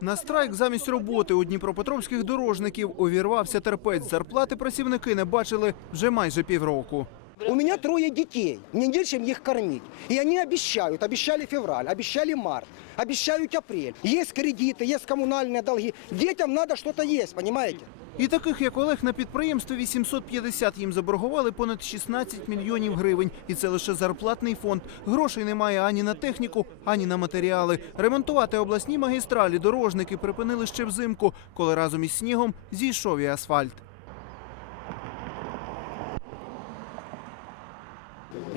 На страйк замість роботи у дніпропетровських дорожників увірвався терпець. Зарплати працівники не бачили вже майже півроку. У меня трое детей, мне нечем их кормить. И они обещают, обещали февраль, обещали март, обещают апрель. Есть кредиты, есть коммунальные долги. Детям надо что-то есть, понимаете? І таких, як Олег, на підприємстві 850 їм заборгували понад 16 мільйонів гривень. І це лише зарплатний фонд. Грошей немає ані на техніку, ані на матеріали. Ремонтувати обласні магістралі дорожники припинили ще взимку, коли разом із снігом зійшов і асфальт.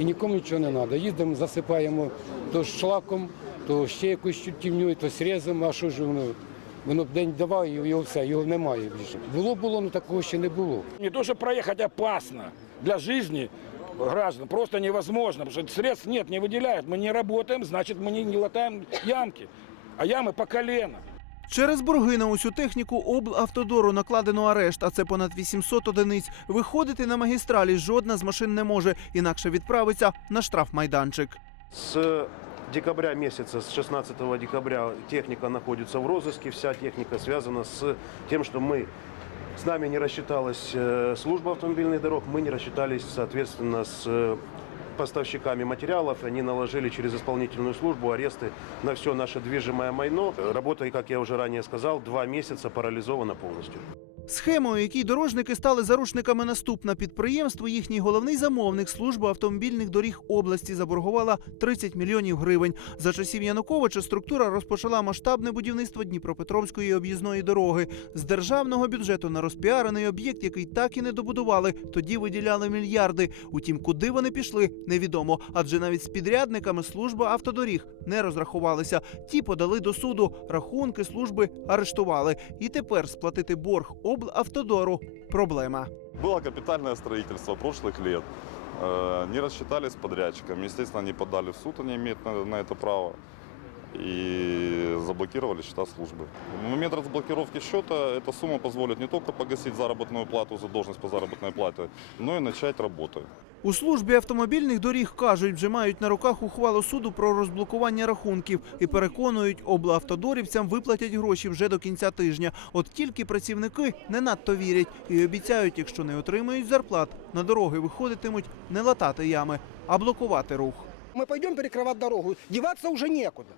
І нікому нічого не треба. Їздимо, засипаємо то шлаком, то ще якоюсь чутівню, то срезом, а що ж воно? Воно день давай, і його все, його немає більше. Було, було, ну такого ще не було. Не то, что проехать опасно для жизни граждан, просто невозможно, потому что средств нет, не выделяют. Мы не работаем, значит, мы не, не латаем ямки, а ямы по колено. Через борги на усю техніку облавтодору накладено арешт, а це понад 800 одиниць. Виходити на магістралі жодна з машин не може, інакше відправиться на штрафмайданчик. С декабря месяца, с 16 декабря техника находится в розыске. Вся техника связана с тем, что мы с нами не рассчиталась э, служба автомобильных дорог, мы не рассчитались, соответственно, с э, поставщиками материалов. Они наложили через исполнительную службу аресты на все наше движимое майно. Работа, как я уже ранее сказал, два месяца парализована полностью. Схемою, якій дорожники стали заручниками наступна підприємство, їхній головний замовник служба автомобільних доріг області заборгувала 30 мільйонів гривень. За часів Януковича структура розпочала масштабне будівництво Дніпропетровської об'їзної дороги. З державного бюджету на розпіарений об'єкт, який так і не добудували, тоді виділяли мільярди. Утім, куди вони пішли, невідомо. Адже навіть з підрядниками служба автодоріг не розрахувалися. Ті подали до суду, рахунки служби арештували. І тепер сплатити борг облавтодору проблема. Было капитальное строительство прошлых лет. Э, Не рассчитались с подрядчиком. Естественно, они подали в суд, они имеют на, на это право. И заблокировали счета службы. В момент разблокировки счета эта сумма позволит не только погасить заработную плату, задолженность по заработной плате, но и начать работу. У службі автомобільних доріг кажуть, вже мають на руках ухвалу суду про розблокування рахунків і переконують, облавтодорівцям виплатять гроші вже до кінця тижня. От тільки працівники не надто вірять і обіцяють, якщо не отримають зарплат, на дороги виходитимуть не латати ями, а блокувати рух. Мы пойдем перекрывать дорогу, деваться уже некуда.